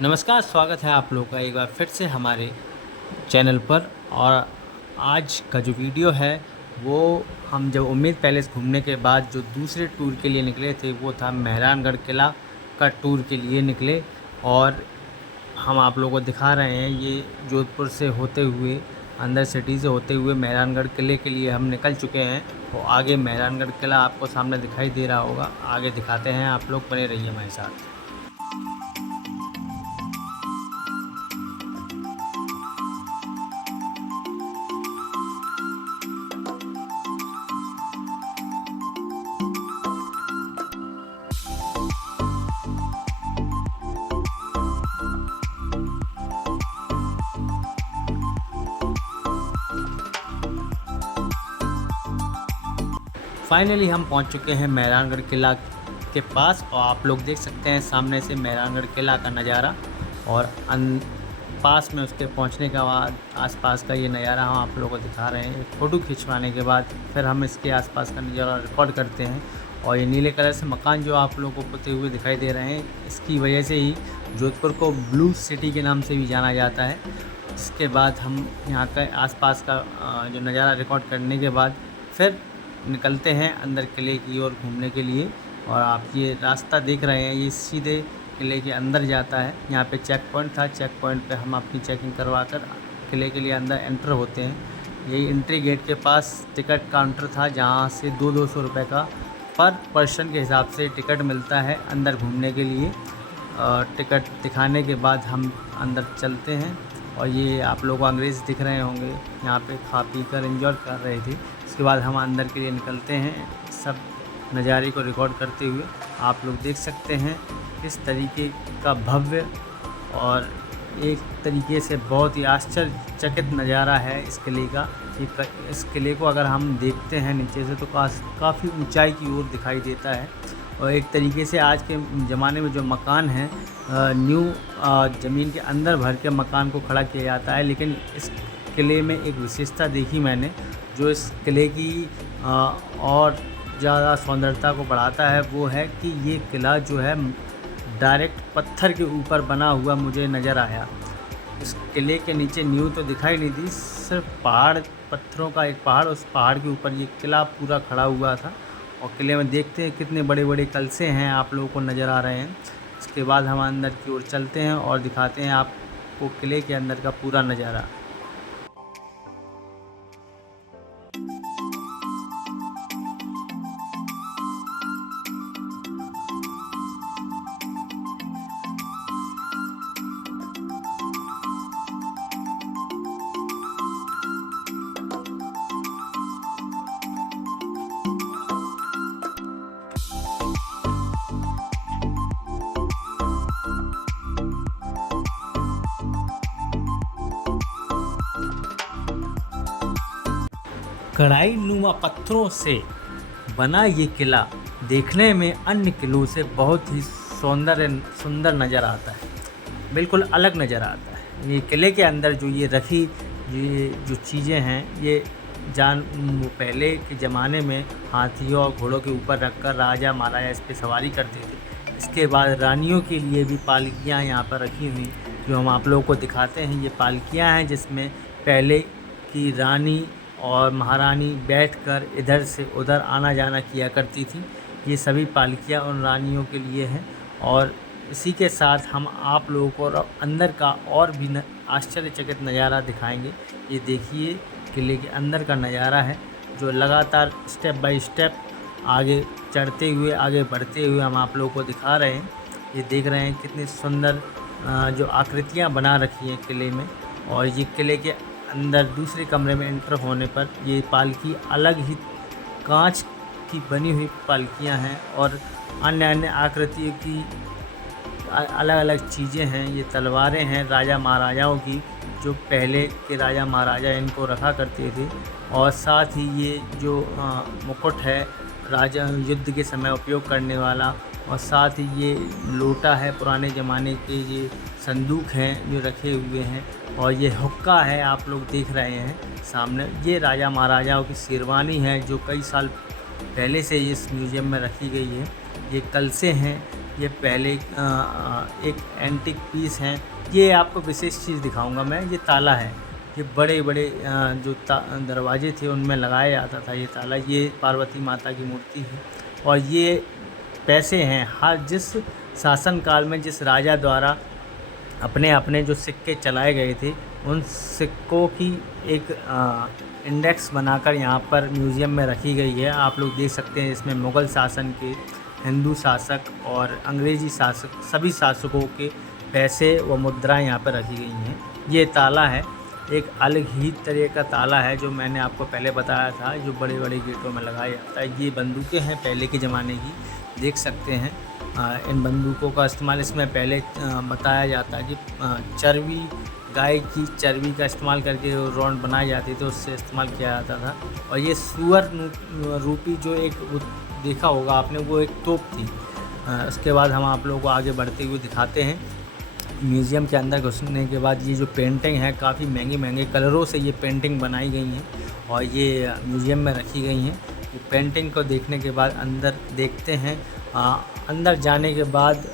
नमस्कार, स्वागत है आप लोगों का एक बार फिर से हमारे चैनल पर। और आज का जो वीडियो है वो हम जब उम्मीद पैलेस घूमने के बाद जो दूसरे टूर के लिए निकले थे वो था मेहरानगढ़ किला का टूर के लिए निकले। और हम आप लोगों को दिखा रहे हैं ये जोधपुर से होते हुए अंदर सिटी से होते हुए मेहरानगढ़ किले के लिए हम निकल चुके हैं। तो आगे मेहरानगढ़ किला आपको सामने दिखाई दे रहा होगा, आगे दिखाते हैं, आप लोग बने रहिए हमारे साथ। फाइनली हम पहुंच चुके हैं मेहरानगढ़ किला के पास और आप लोग देख सकते हैं सामने से मेहरानगढ़ किला का नज़ारा। और पास में उसके पहुंचने के बाद आसपास का ये नज़ारा हम आप लोगों को दिखा रहे हैं। फ़ोटो खिंचवाने के बाद फिर हम इसके आसपास का नज़ारा रिकॉर्ड करते हैं। और ये नीले कलर से मकान जो आप लोगों को पुते हुए दिखाई दे रहे हैं, इसकी वजह से ही जोधपुर को ब्लू सिटी के नाम से भी जाना जाता है। इसके बाद हम यहाँ का आसपास का जो नज़ारा रिकॉर्ड करने के बाद फिर निकलते हैं अंदर किले की ओर घूमने के लिए। और आप ये रास्ता देख रहे हैं, ये सीधे किले के अंदर जाता है। यहाँ पे चेक पॉइंट था, चेक पॉइंट पे हम अपनी चेकिंग करवा कर किले के लिए अंदर एंटर होते हैं। यही एंट्री गेट के पास टिकट काउंटर था, जहाँ से 200 रुपये का पर पर्सन के हिसाब से टिकट मिलता है अंदर घूमने के लिए। टिकट दिखाने के बाद हम अंदर चलते हैं। और ये आप लोग को अंग्रेज़ दिख रहे होंगे, यहाँ पे खा पी कर एंजॉय कर रहे थे। उसके बाद हम अंदर के लिए निकलते हैं, सब नज़ारे को रिकॉर्ड करते हुए। आप लोग देख सकते हैं इस तरीके का भव्य और एक तरीके से बहुत ही आश्चर्यचकित नज़ारा है इस किले का। इस किले को अगर हम देखते हैं नीचे से तो काफ़ी ऊंचाई की ओर दिखाई देता है। और एक तरीके से आज के ज़माने में जो मकान हैं न्यू ज़मीन के अंदर भर के मकान को खड़ा किया जाता है, लेकिन इस किले में एक विशेषता देखी मैंने जो इस किले की और ज़्यादा सौंदर्यता को बढ़ाता है। वो है कि ये किला जो है डायरेक्ट पत्थर के ऊपर बना हुआ मुझे नज़र आया। इस किले के नीचे न्यू तो दिखाई नहीं दी, सिर्फ पहाड़, पत्थरों का एक पहाड़, उस पहाड़ के ऊपर ये किला पूरा खड़ा हुआ था। और किले में देखते हैं कितने बड़े बड़े कलसे हैं आप लोगों को नज़र आ रहे हैं। इसके बाद हम अंदर की ओर चलते हैं और दिखाते हैं आपको किले के अंदर का पूरा नज़ारा। कढ़ाई नुमा पत्थरों से बना ये किला देखने में अन्य किलों से बहुत ही सुंदर नज़र आता है, बिल्कुल अलग नज़र आता है। ये किले के अंदर जो ये जो चीज़ें हैं ये पहले के ज़माने में हाथियों और घोड़ों के ऊपर रखकर राजा महाराजा इस पर सवारी करते थे। इसके बाद रानियों के लिए भी पालकियाँ यहाँ पर रखी हुई जो हम आप लोगों को दिखाते हैं। ये पालकियाँ हैं जिसमें पहले की रानी और महारानी बैठकर इधर से उधर आना जाना किया करती थी। ये सभी पालकियाँ उन रानियों के लिए हैं। और इसी के साथ हम आप लोगों को अंदर का और भी आश्चर्यचकित नज़ारा दिखाएंगे। ये देखिए किले के अंदर का नज़ारा है जो लगातार स्टेप बाय स्टेप आगे चढ़ते हुए, आगे बढ़ते हुए हम आप लोगों को दिखा रहे हैं। ये देख रहे हैं कितनी सुंदर जो आकृतियाँ बना रखी हैं किले में। और ये किले के अंदर दूसरे कमरे में एंटर होने पर ये पालकी अलग ही कांच की बनी हुई पालकियां हैं और अन्य आकृतियों की अलग अलग चीज़ें हैं। ये तलवारें हैं राजा महाराजाओं की, जो पहले के राजा महाराजा इनको रखा करते थे। और साथ ही ये जो मुकुट है राजा युद्ध के समय उपयोग करने वाला। और साथ ही ये लोटा है, पुराने ज़माने के ये संदूक हैं जो रखे हुए हैं। और ये हुक्का है आप लोग देख रहे हैं सामने, ये राजा महाराजाओं की शेरवानी है जो कई साल पहले से इस म्यूज़ियम में रखी गई है। ये कलसे हैं ये पहले एक एंटीक पीस है। ये आपको विशेष चीज़ दिखाऊंगा मैं, ये ताला है। ये बड़े बड़े जो दरवाजे थे उनमें लगाया जाता था ये ताला। ये पार्वती माता की मूर्ति है और ये पैसे हैं। हर जिस शासन काल में जिस राजा द्वारा अपने अपने जो सिक्के चलाए गए थे उन सिक्कों की एक इंडेक्स बनाकर यहाँ पर म्यूज़ियम में रखी गई है। आप लोग देख सकते हैं इसमें मुग़ल शासन के, हिंदू शासक और अंग्रेज़ी शासक, सभी शासकों के पैसे व मुद्राएं यहाँ पर रखी गई हैं। ये ताला है, एक अलग ही तरह का ताला है जो मैंने आपको पहले बताया था, जो बड़े बड़े गेटों में लगाया जाता है। ये बंदूकें हैं पहले के ज़माने की, देख सकते हैं। इन बंदूकों का इस्तेमाल इसमें पहले बताया जाता है कि चर्बी, गाय की चर्बी का इस्तेमाल करके रॉड बनाई जाती थी, उससे इस्तेमाल किया जाता था। और ये सुअर रूपी जो एक देखा होगा आपने, वो एक तोप थी। उसके बाद हम आप लोगों को आगे बढ़ते हुए दिखाते हैं। म्यूज़ियम के अंदर घुसने के बाद ये जो पेंटिंग है, काफ़ी महंगे महंगे कलरों से ये पेंटिंग बनाई गई हैं और ये म्यूज़ियम में रखी गई हैं। ये पेंटिंग को देखने के बाद अंदर देखते हैं। अंदर जाने के बाद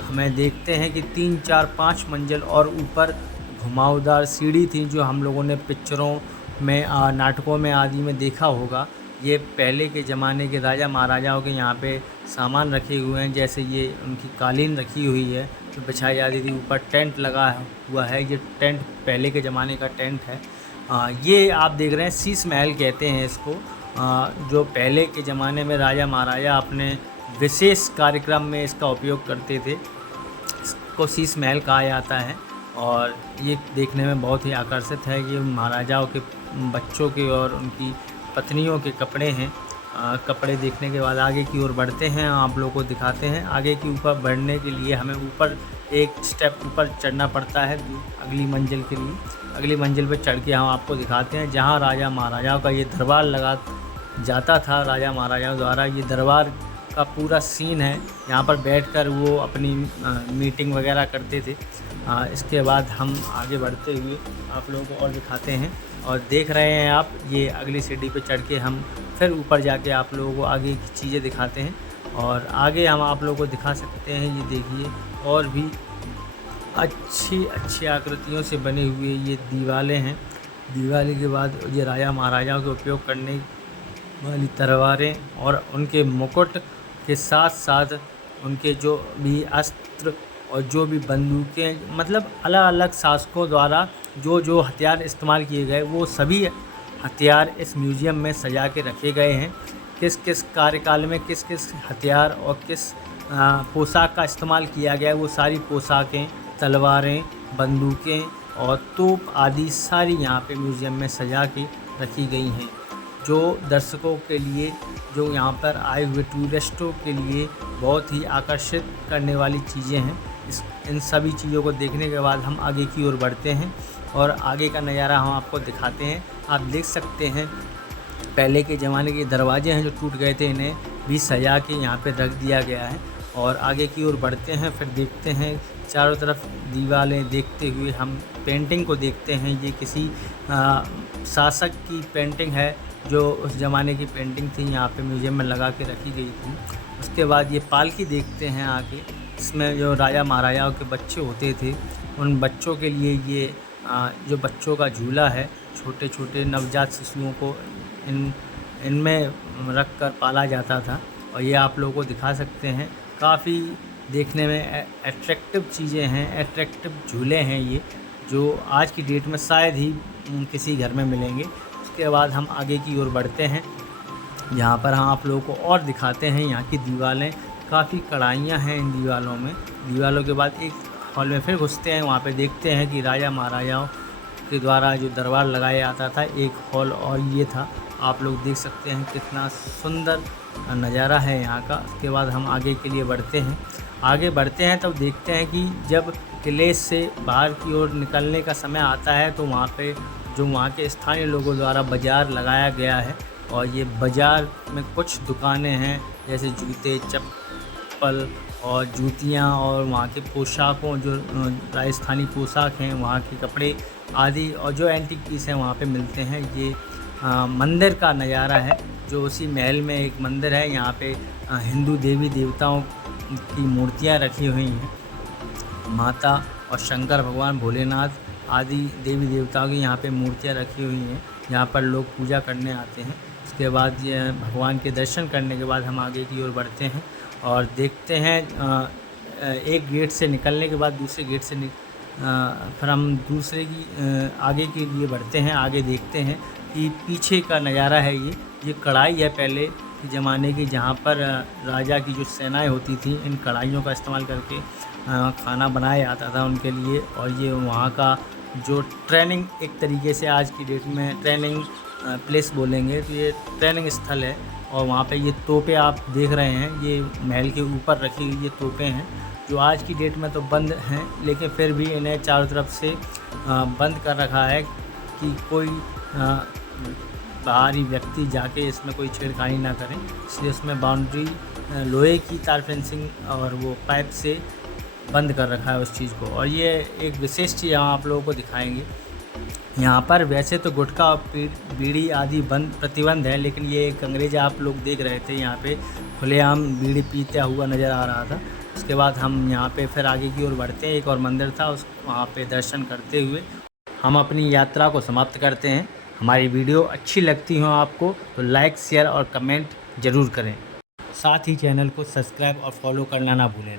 हमें देखते हैं कि 3, 4, 5 मंजिल और ऊपर घुमावदार सीढ़ी थी, जो हम लोगों ने पिक्चरों में, नाटकों में आदि में देखा होगा। ये पहले के ज़माने के राजा महाराजाओं के यहाँ पे सामान रखे हुए हैं, जैसे ये उनकी कालीन रखी हुई है जो बिछाई जाती थी। ऊपर टेंट लगा हुआ है, ये टेंट पहले के ज़माने का टेंट है। ये आप देख रहे हैं शीश महल कहते हैं इसको, जो पहले के ज़माने में राजा महाराजा अपने विशेष कार्यक्रम में इसका उपयोग करते थे। इसको शीश महल कहा जाता है और ये देखने में बहुत ही आकर्षित है। ये महाराजाओं के बच्चों के और उनकी पत्नियों के कपड़े हैं। कपड़े देखने के बाद आगे की ओर बढ़ते हैं, आप लोगों को दिखाते हैं। आगे की ऊपर बढ़ने के लिए हमें ऊपर एक स्टेप ऊपर चढ़ना पड़ता है अगली मंजिल के लिए। अगली मंजिल पर चढ़ के हम आपको दिखाते हैं जहाँ राजा महाराजाओं का ये दरबार लगा जाता था। राजा महाराजाओं द्वारा ये दरबार का पूरा सीन है, यहाँ पर बैठकर वो अपनी मीटिंग वगैरह करते थे। इसके बाद हम आगे बढ़ते हुए आप लोगों को और दिखाते हैं और देख रहे हैं आप, ये अगली सीढ़ी पे चढ़ के हम फिर ऊपर जाके आप लोगों को आगे की चीज़ें दिखाते हैं। और आगे हम आप लोगों को दिखा सकते हैं, ये देखिए और भी अच्छी अच्छी आकृतियों से बने हुए ये दीवारें हैं। दीवारें के बाद ये राजा महाराजाओं के उपयोग करने वाली तलवारें और उनके मुकुट के साथ साथ उनके जो भी अस्त्र और जो भी बंदूकें, मतलब अलग अलग शासकों द्वारा जो जो हथियार इस्तेमाल किए गए, वो सभी हथियार इस म्यूज़ियम में सजा के रखे गए हैं। किस किस कार्यकाल में किस किस हथियार और किस पोशाक का इस्तेमाल किया गया, वो सारी पोशाकें, तलवारें, बंदूकें और तोप आदि सारी यहाँ पे म्यूज़ियम में सजा के रखी गई हैं, जो दर्शकों के लिए, जो यहाँ पर आए हुए टूरिस्टों के लिए बहुत ही आकर्षित करने वाली चीज़ें हैं। इन सभी चीज़ों को देखने के बाद हम आगे की ओर बढ़ते हैं और आगे का नज़ारा हम आपको दिखाते हैं। आप देख सकते हैं पहले के ज़माने के दरवाजे हैं जो टूट गए थे, इन्हें भी सजा के यहाँ पे रख दिया गया है। और आगे की ओर बढ़ते हैं, फिर देखते हैं चारों तरफ दीवारें देखते हुए हम पेंटिंग को देखते हैं। ये किसी शासक की पेंटिंग है, जो उस ज़माने की पेंटिंग थी, यहाँ पे म्यूज़ियम में लगा के रखी गई थी। उसके बाद ये पालकी देखते हैं आगे, इसमें जो राजा महाराजाओं के बच्चे होते थे, उन बच्चों के लिए ये जो बच्चों का झूला है, छोटे छोटे नवजात शिशुओं को इनमें रख कर पाला जाता था। और ये आप लोगों को दिखा सकते हैं, काफ़ी देखने में अट्रैक्टिव चीज़ें हैं, अट्रैक्टिव झूले हैं ये, जो आज की डेट में शायद ही किसी घर में मिलेंगे। उसके बाद हम आगे की ओर बढ़ते हैं, यहाँ पर हम आप लोगों को और दिखाते हैं यहाँ की दीवारें। काफ़ी कढ़ाइयाँ हैं इन दीवारों में। दीवारों के बाद एक हॉल में फिर घुसते हैं, वहाँ पे देखते हैं कि राजा महाराजाओं के द्वारा जो दरबार लगाया जाता था, एक हॉल और ये था। आप लोग देख सकते हैं कितना सुंदर नज़ारा है यहाँ का। उसके बाद हम आगे के लिए बढ़ते हैं। आगे बढ़ते हैं तब देखते हैं कि जब किले से बाहर की ओर निकलने का समय आता है, तो वहाँ पे जो वहाँ के स्थानीय लोगों द्वारा बाज़ार लगाया गया है। और ये बाज़ार में कुछ दुकानें हैं, जैसे जूते, चप्पल और जूतियाँ और वहाँ के पोशाकों, जो राजस्थानी पोशाक हैं, वहाँ के कपड़े आदि, और जो एंटीक पीस हैं वहाँ पे मिलते हैं। ये मंदिर का नज़ारा है, जो उसी महल में एक मंदिर है। यहाँ पे हिंदू देवी देवताओं की मूर्तियाँ रखी हुई हैं। माता और शंकर भगवान, भोलेनाथ आदि देवी देवताओं की यहाँ पे मूर्तियाँ रखी हुई हैं। यहाँ पर लोग पूजा करने आते हैं। उसके बाद ये भगवान के दर्शन करने के बाद हम आगे की ओर बढ़ते हैं और देखते हैं एक गेट से निकलने के बाद दूसरे गेट से फिर हम दूसरे की आगे के लिए बढ़ते हैं। आगे देखते हैं कि पीछे का नज़ारा है। ये कढ़ाई है पहले के ज़माने की, जहाँ पर राजा की जो सेनाएं होती थी इन कढ़ाइयों का इस्तेमाल करके खाना बनाया जाता था उनके लिए। और ये वहाँ का जो ट्रेनिंग, एक तरीके से आज की डेट में ट्रेनिंग प्लेस बोलेंगे तो ये ट्रेनिंग स्थल है। और वहाँ पे ये तोपें आप देख रहे हैं, ये महल के ऊपर रखी हुई ये तोपें हैं जो आज की डेट में तो बंद हैं, लेकिन फिर भी इन्हें चारों तरफ से बंद कर रखा है कि कोई बाहरी व्यक्ति जाके इसमें कोई छेड़खानी ना करें। इसलिए इसमें बाउंड्री लोहे की तार फेंसिंग और वो पाइप से बंद कर रखा है उस चीज़ को। और ये एक विशेष चीज़ हम आप लोगों को दिखाएंगे। यहाँ पर वैसे तो गुटखा और बीड़ी आदि प्रतिबंध है, लेकिन ये एक अंग्रेज आप लोग देख रहे थे यहाँ पे खुलेआम बीड़ी पीता हुआ नज़र आ रहा था। उसके बाद हम यहाँ पे फिर आगे की ओर बढ़ते हैं। एक और मंदिर था, वहाँ पे दर्शन करते हुए हम अपनी यात्रा को समाप्त करते हैं। हमारी वीडियो अच्छी लगती हो आपको तो लाइक, शेयर और कमेंट ज़रूर करें। साथ ही चैनल को सब्सक्राइब और फॉलो करना ना भूलें।